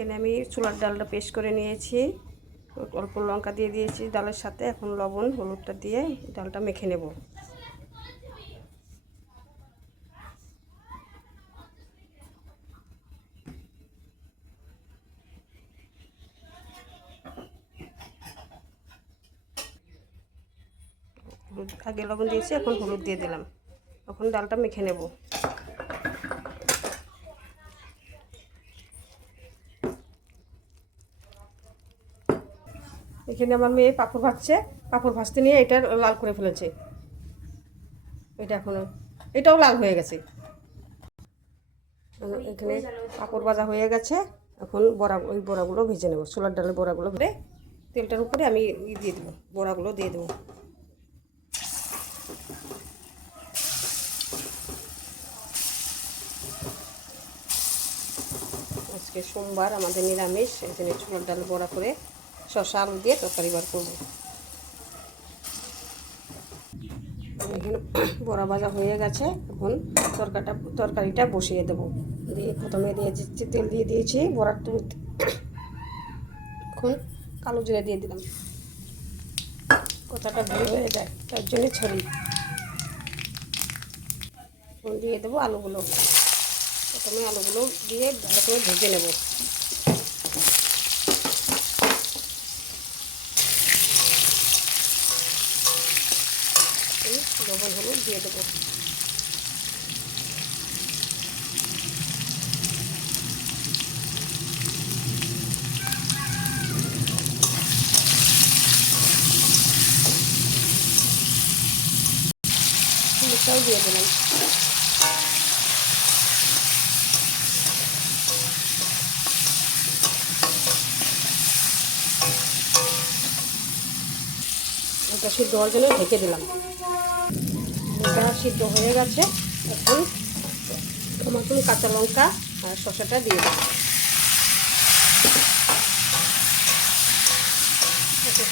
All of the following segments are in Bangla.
এখানে আমি ছোলার ডালটা পেস্ট করে নিয়েছি, অল্প লঙ্কা দিয়ে দিয়েছি ডালের সাথে। এখন লবণ হলুদটা দিয়ে ডালটা মেখে নেব। হলুদ আগে লবণ দিয়েছি, এখন হলুদ দিয়ে দিলাম। এখন ডালটা মেখে নেব। এখানে আমার মেয়ে পাঁপড় ভাজছে, পাঁপড় ভাজতে নিয়ে এটা লাল করে ফেলেছে। এটা এখনো এটাও লাল হয়ে গেছে। এখানে পাঁপড় ভাজা হয়ে গেছে। এখন ওই বড়াগুলো ভেজে নেব। ছোলার ডালের বড়াগুলো ভরে তেলটার উপরে আমি দিয়ে দেবো, বড়াগুলো দিয়ে দেবো। আজকে সোমবার, আমাদের নিরামিষ। এখানে ছোলার ডাল বড়া করে শসা আলু দিয়ে তরকারি বার করবো। এখানে বড়া ভাজা হয়ে গেছে। এখন তরকারিটা বসিয়ে দেবো। দিয়ে প্রথমে দিয়ে দিচ্ছি, তেল দিয়ে দিয়েছি বড়ার মধ্যে। এখন কালো জিরা দিয়ে দিলাম। কথাটা ভুল হয়ে যায়, তার জন্য ছড়ি দিয়ে দেবো আলুগুলো। প্রথমে আলুগুলো দিয়ে ভালো করে ভেজে নেব। লবণ হলুদ দিয়ে দেবো। হলুদটাও দিয়ে দিলাম। এটা সিদ্ধ হওয়ার জন্য ঢেকে দিলাম। এটা সিদ্ধ হয়ে গেছে। এখন টমেটো, কাঁচা লঙ্কা আর শসাটা দিয়ে দেবো।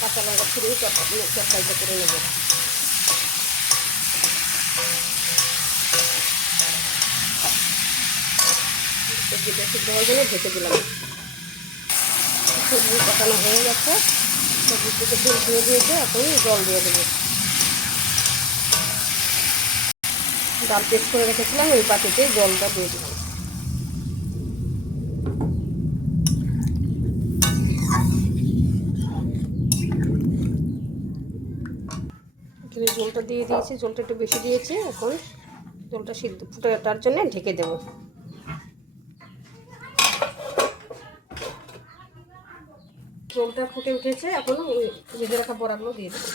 কাঁচা লঙ্কা ছুঁড়ে তরকারিটা করে নেব। সবজিটা সিদ্ধ হয়ে গেলে ঢেকে দিলাম। সবজি কষানো হয়ে গেছে, সবজি থেকে তেল দিয়ে দিয়েছে। এখন জল দিয়ে দেবো। ডাল পেস্ট করে রেখেছিলাম, ওই বাটিতে জলটা দিয়ে দিলাম। এখানে জলটা দিয়ে দিয়েছি, জলটা একটু বেশি দিয়েছি। এখন জলটা সিদ্ধ ফুটার জন্য ঢেকে দেব। জলটা ফুটে উঠেছে, এখন ভেজে রাখা বড়াগুলো দিয়ে দেবো।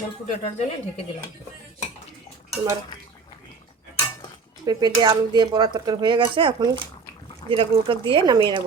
জল ফুটে ওঠার জন্য ঢেকে দিলাম। তোমার পেঁপে দিয়ে আলু দিয়ে বড়া তরকারি হয়ে গেছে। এখন জিরা গুঁড়োটা দিয়ে নামিয়ে নেব।